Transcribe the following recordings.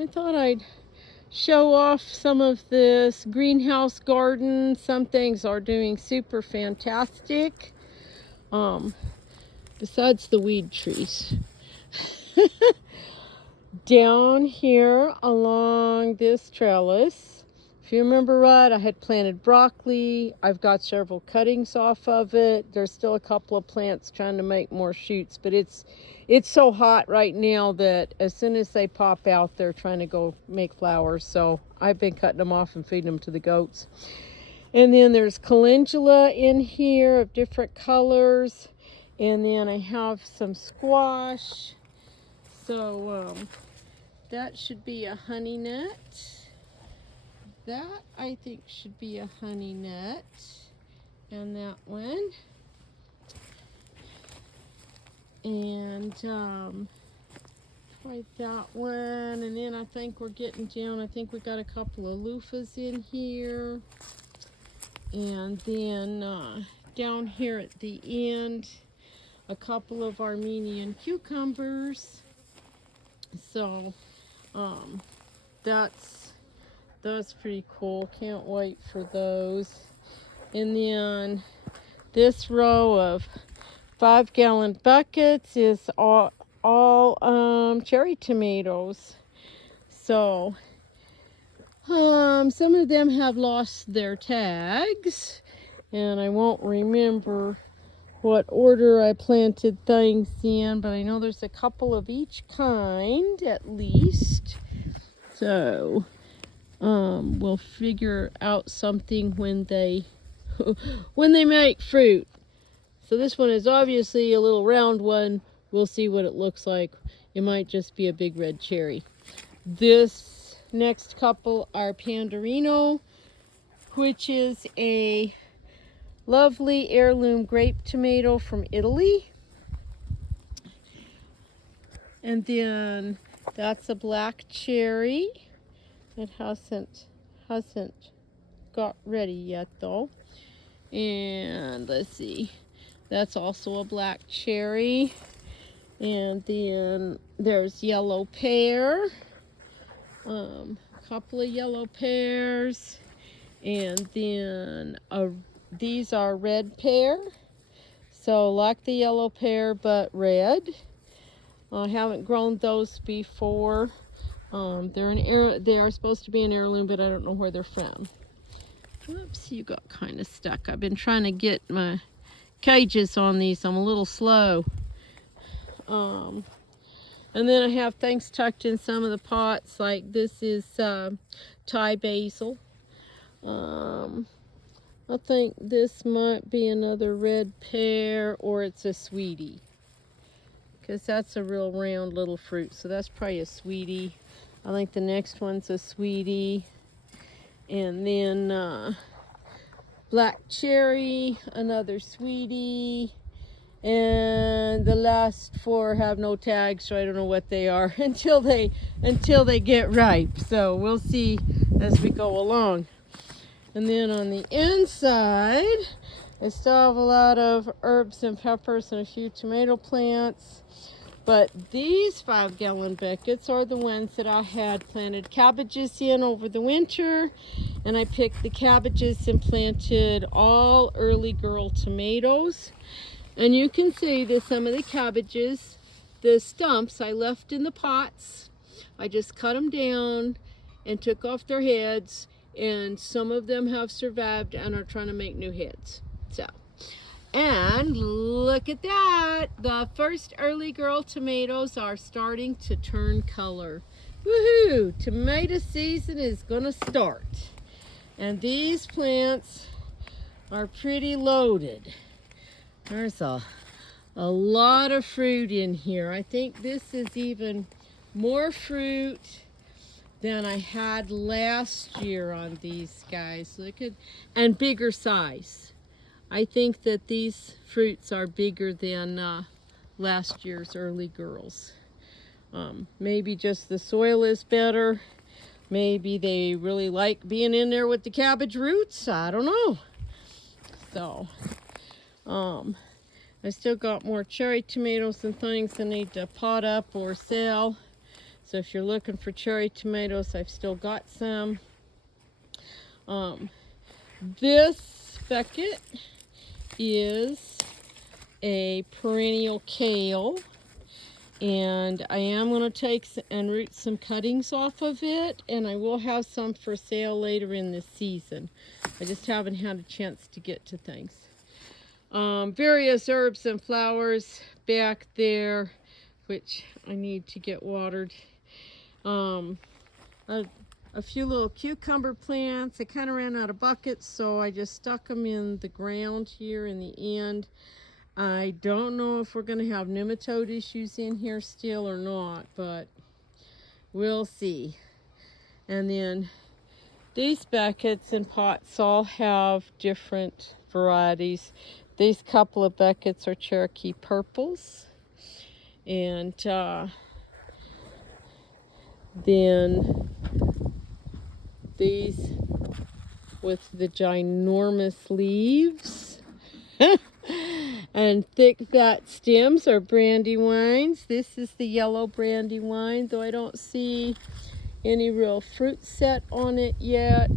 I thought I'd show off some of this greenhouse garden. Some things are doing super fantastic. Besides the weed trees. Down here along this trellis, if you remember right, I had planted broccoli. I've got several cuttings off of it. There's still a couple of plants trying to make more shoots, but it's so hot right now that as soon as they pop out, they're trying to go make flowers. So I've been cutting them off and feeding them to the goats. And then there's calendula in here of different colors. And then I have some squash. So that should be a honey nut. That I think should be a honey nut. And that one. And try that one. And then I think we're getting down. I think we got a couple of loofahs in here. And then down here at the end, a couple of Armenian cucumbers. So that's pretty cool. Can't wait for those. And then this row of 5-gallon buckets is all cherry tomatoes. So some of them have lost their tags, and I won't remember what order I planted things in, but I know there's a couple of each kind at least. So we'll figure out something when they make fruit. So this one is obviously a little round one. We'll see what it looks like. It might just be a big red cherry. This next couple are Pandorino, which is a lovely heirloom grape tomato from Italy. And then that's a black cherry. It hasn't got ready yet though. And let's see, that's also a black cherry. And then there's yellow pear, a couple of yellow pears, and then these are red pear. So like the yellow pear, but red. I haven't grown those before. They are supposed to be an heirloom, but I don't know where they're from. Whoops, you got kind of stuck. I've been trying to get my cages on these. I'm a little slow. And then I have things tucked in some of the pots, like this is Thai basil. I think this might be another red pear, or it's a sweetie, because that's a real round little fruit. So that's probably a sweetie. I think the next one's a sweetie. And then black cherry, another sweetie. And the last 4 have no tags, so I don't know what they are until they get ripe. So we'll see as we go along. And then on the inside, I still have a lot of herbs and peppers and a few tomato plants. But these 5-gallon buckets are the ones that I had planted cabbages in over the winter. And I picked the cabbages and planted all early girl tomatoes. And you can see that some of the cabbages, the stumps I left in the pots. I just cut them down and took off their heads. And some of them have survived and are trying to make new heads. So, and look at that. The first early girl tomatoes are starting to turn color. Woohoo! Tomato season is gonna start. And these plants are pretty loaded. There's a lot of fruit in here. I think this is even more fruit than I had last year on these guys. Look at, and bigger size. I think that these fruits are bigger than last year's early girls. Maybe just the soil is better. Maybe they really like being in there with the cabbage roots. I don't know. So, I still got more cherry tomatoes and things I need to pot up or sell. So if you're looking for cherry tomatoes, I've still got some. This bucket is a perennial kale, and I am going to take and root some cuttings off of it, and I will have some for sale later in the season. I just haven't had a chance to get to things. Various herbs and flowers back there, which I need to get watered. A few little cucumber plants. I kind of ran out of buckets, so I just stuck them in the ground here in the end. I don't know if we're going to have nematode issues in here still or not, but we'll see. And then these buckets and pots all have different varieties. These couple of buckets are Cherokee purples. And then these with the ginormous leaves and thick fat stems are brandywines. This is the yellow brandywine, though I don't see any real fruit set on it yet.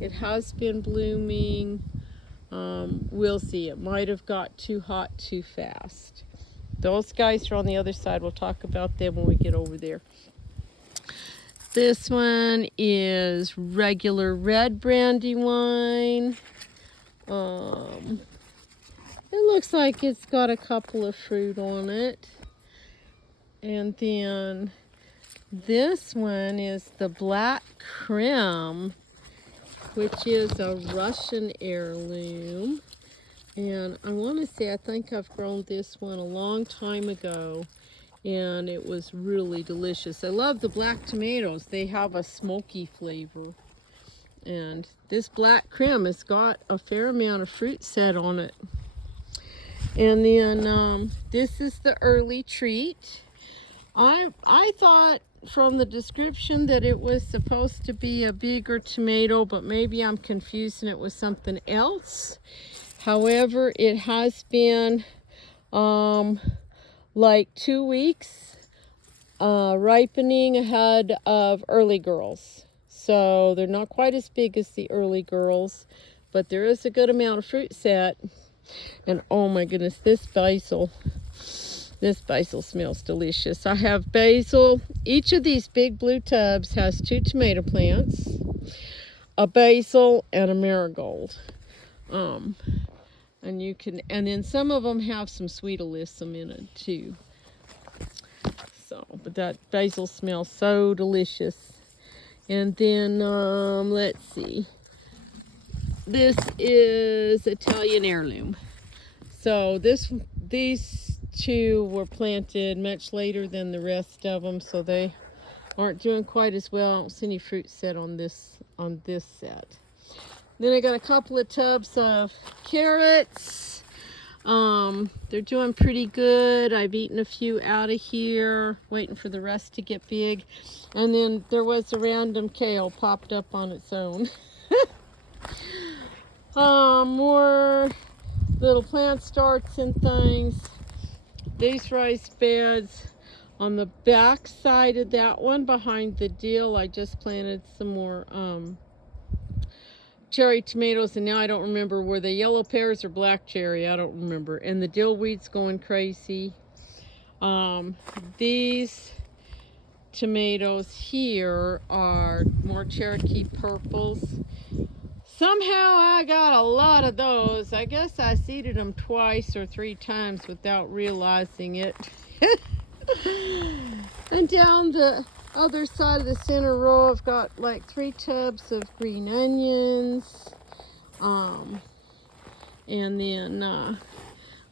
It has been blooming. We'll see. It might have got too hot too fast. Those guys are on the other side. We'll talk about them when we get over there. This one is regular red brandywine. It looks like it's got a couple of fruit on it. And then this one is the Black Creme, which is a Russian heirloom. And I want to say, I think I've grown this one a long time ago, and it was really delicious. I love the black tomatoes. They have a smoky flavor. And this Black Creme has got a fair amount of fruit set on it. And then this is the Early Treat. I thought from the description that it was supposed to be a bigger tomato, but maybe I'm confusing it with something else. However, it has been like 2 weeks ripening ahead of Early Girls. So they're not quite as big as the Early Girls, but there is a good amount of fruit set. And oh my goodness, this basil smells delicious. I have basil. Each of these big blue tubs has 2 tomato plants, a basil, and a marigold. And then some of them have some sweet alyssum in it too. So, but that basil smells so delicious. And then let's see. This is Italian heirloom. So these 2 were planted much later than the rest of them, so they aren't doing quite as well. I don't see any fruit set on this set. Then I got a couple of tubs of carrots. They're doing pretty good. I've eaten a few out of here, waiting for the rest to get big. And then there was a random kale popped up on its own. More little plant starts and things. These rice beds on the back side of that one behind the dill, I just planted some more cherry tomatoes, and now I don't remember, were they yellow pears or black cherry? I don't remember. And the dill weed's going crazy. These tomatoes here are more Cherokee purples. Somehow I got a lot of those. I guess I seeded them 2 or 3 times without realizing it. And down the other side of the center row, I've got like 3 tubs of green onions. And then,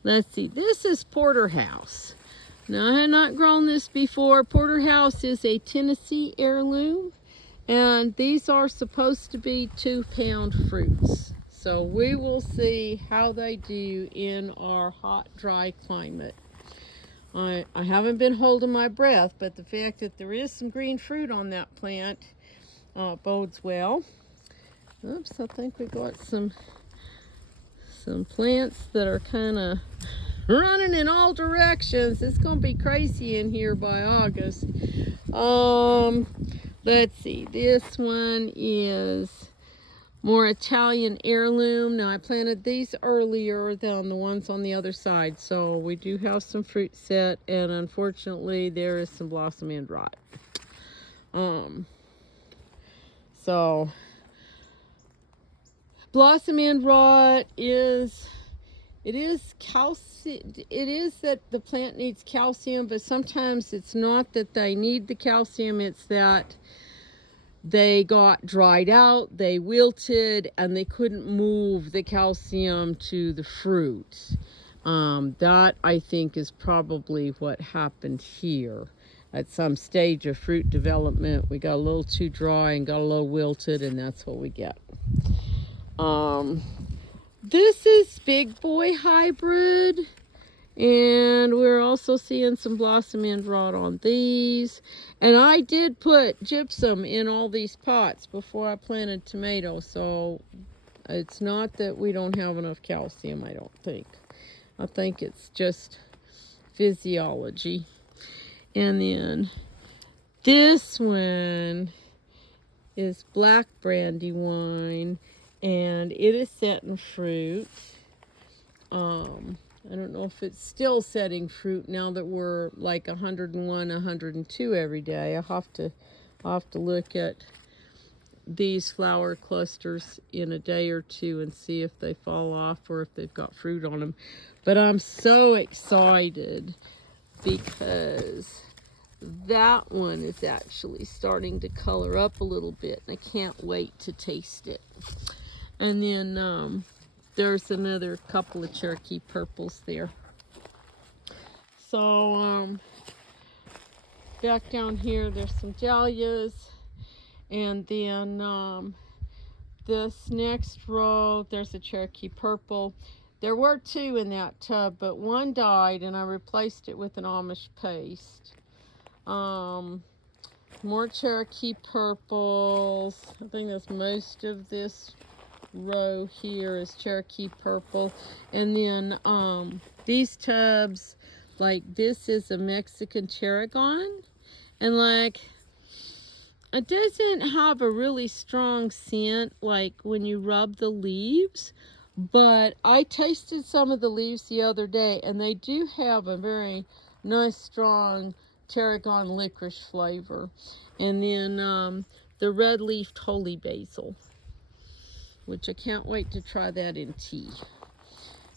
let's see, this is Porterhouse. Now, I had not grown this before. Porterhouse is a Tennessee heirloom, and these are supposed to be 2-pound fruits. So we will see how they do in our hot, dry climate. I haven't been holding my breath, but the fact that there is some green fruit on that plant bodes well. Oops, I think we got some plants that are kind of running in all directions. It's going to be crazy in here by August. Let's see. This one is more Italian heirloom. Now I planted these earlier than the ones on the other side, so we do have some fruit set, and unfortunately there is some blossom end rot. So blossom end rot is, it is that the plant needs calcium, but sometimes it's not that they need the calcium, it's that they got dried out, they wilted, and they couldn't move the calcium to the fruit. That I think is probably what happened here. At some stage of fruit development, we got a little too dry and got a little wilted, and that's what we get. This is Big Boy Hybrid, and we're also seeing some blossom end rot on these. And I did put gypsum in all these pots before I planted tomatoes, so it's not that we don't have enough calcium, I don't think. I think it's just physiology. And then this one is Black Brandywine, and it is setting fruit. I don't know if it's still setting fruit now that we're like 101, 102 every day. I'll have to look at these flower clusters in a day or two and see if they fall off or if they've got fruit on them. But I'm so excited because that one is actually starting to color up a little bit, and I can't wait to taste it. And then there's another couple of Cherokee purples there. So back down here there's some dahlias, and then this next row there's a Cherokee purple. There were two in that tub, but one died and I replaced it with an Amish paste. More Cherokee purples. I think that's most of this row here is Cherokee purple. And then these tubs, like this is a Mexican tarragon, and like it doesn't have a really strong scent like when you rub the leaves, but I tasted some of the leaves the other day and they do have a very nice strong tarragon licorice flavor. And then the red leafed holy basil, which I can't wait to try that in tea.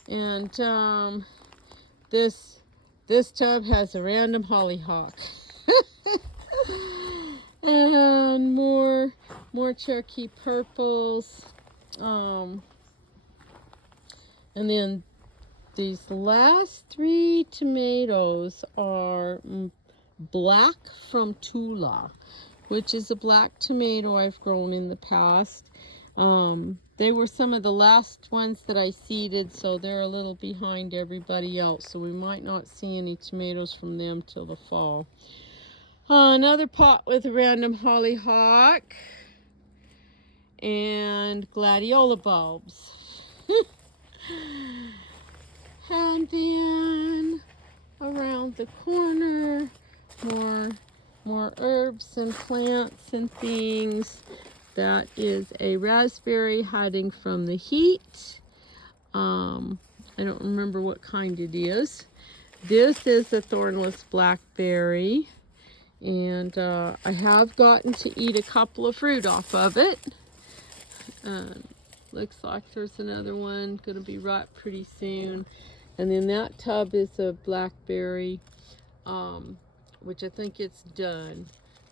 And this tub has a random hollyhock. And more Cherokee purples. And then these last three tomatoes are Black from Tula, which is a black tomato I've grown in the past. They were some of the last ones that I seeded, so they're a little behind everybody else, so we might not see any tomatoes from them till the fall. Another pot with a random hollyhock and gladiola bulbs. And then around the corner, more herbs and plants and things. That is a raspberry hiding from the heat. I don't remember what kind it is. This is a thornless blackberry, and I have gotten to eat a couple of fruit off of it. Looks like there's another one going to be ripe pretty soon. And then that tub is a blackberry, which I think it's done.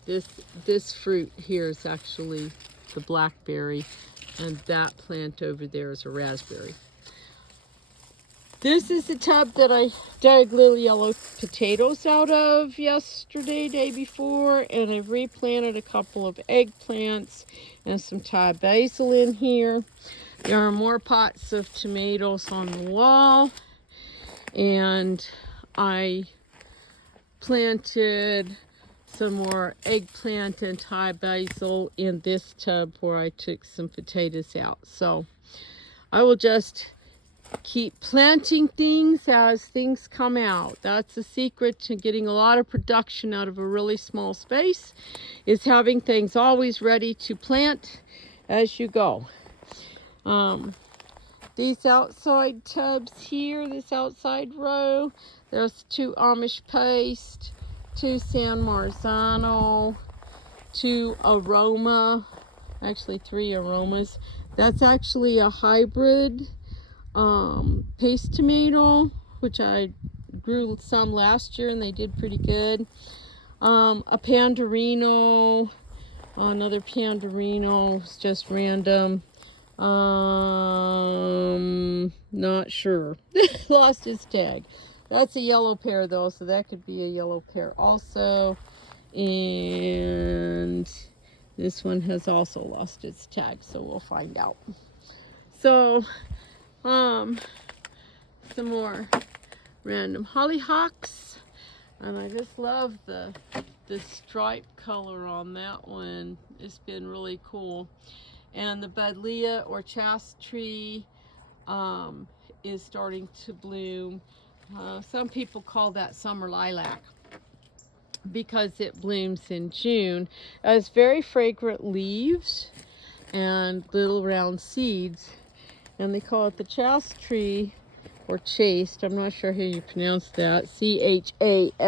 This fruit here is actually the blackberry, and that plant over there is a raspberry. This is the tub that I dug little yellow potatoes out of day before, and I've replanted a couple of eggplants and some Thai basil in here. There are more pots of tomatoes on the wall, and I planted some more eggplant and Thai basil in this tub where I took some potatoes out. So I will just keep planting things as things come out. That's the secret to getting a lot of production out of a really small space, is having things always ready to plant as you go. These outside tubs here, this outside row, there's 2 Amish paste, 2 San Marzano, 2 aroma, actually 3 aromas. That's actually a hybrid paste tomato, which I grew some last year and they did pretty good. A Pandarino, another Pandarino, it's just random. Not sure. Lost its tag. That's a yellow pear though, so that could be a yellow pear also. And this one has also lost its tag, so we'll find out. So, some more random hollyhocks, and I just love the stripe color on that one. It's been really cool. And the Buddleia or chaste tree is starting to bloom. Some people call that summer lilac because it blooms in June. It has very fragrant leaves and little round seeds, and they call it the chaste tree or chaste. I'm not sure how you pronounce that. C-H-A-S-T-E,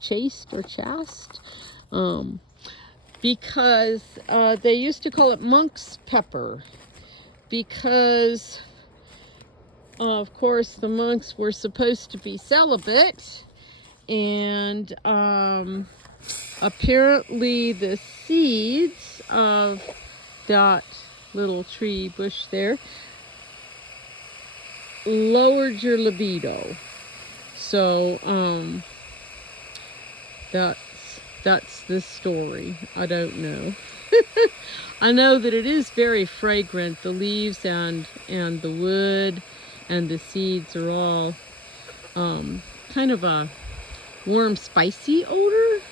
chaste or chaste. Because they used to call it monk's pepper, because of course the monks were supposed to be celibate, and apparently the seeds of that little tree bush there lowered your libido. So that's the story. I don't know. I know that it is very fragrant. The leaves and the wood and the seeds are all kind of a warm, spicy odor.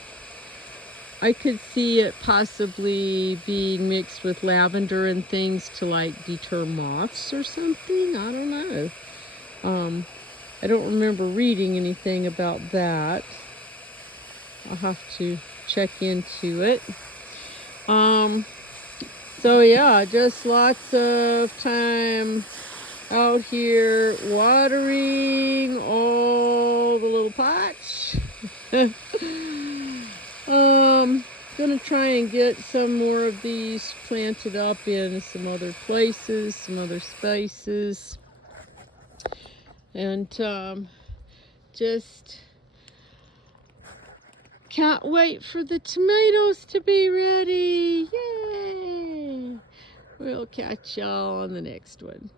I could see it possibly being mixed with lavender and things to like deter moths or something. I don't know. I don't remember reading anything about that. I'll have to check into it. So yeah, just lots of time out here watering all the little pots. Gonna try and get some more of these planted up in some other places, some other spaces. And just can't wait for the tomatoes to be ready. Yay! We'll catch y'all on the next one.